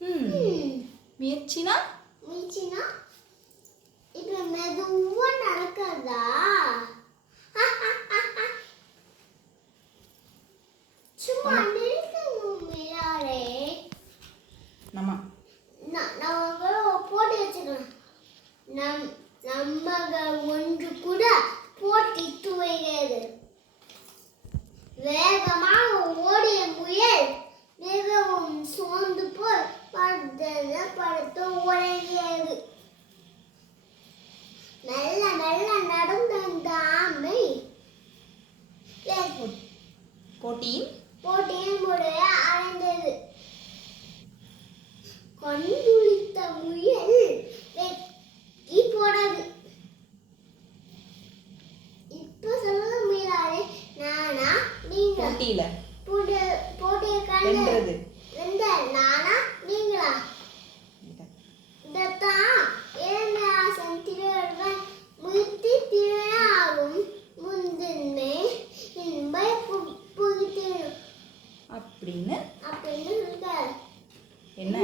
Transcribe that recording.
முயற்சினா முயற்சினா இப்போ மெதுவா நடக்கிறதா? சும்மா நிறுத்தணும் மிராரே. நம்ம போட்டி வச்சுக்கலாம். நம்ம ஒன்று கூட போட்டி துவைகிறது. வேகமாக ஓடிய முயல் மிகவும் சோர்ந்து போய் படுத்து உறங்கியது. மெல்ல மெல்ல நடந்த அந்த ஆமை போட்டியின் முடிவை அடைந்தது. கண்டுளித்த முயல் வெட்டி போடாது. இப்ப சொல்லுங்க மீராரே, நானா நீங்க? போட்டியை கண்டது வென்ற நானா நீங்களா? இதத்தான் ஏனாசன் திருவள்ளுவர் முயற்சி திருவிழாவும் முந்தின்மை இன்பை புகுத்திடும் அப்படின்னு சொல்றார். என்ன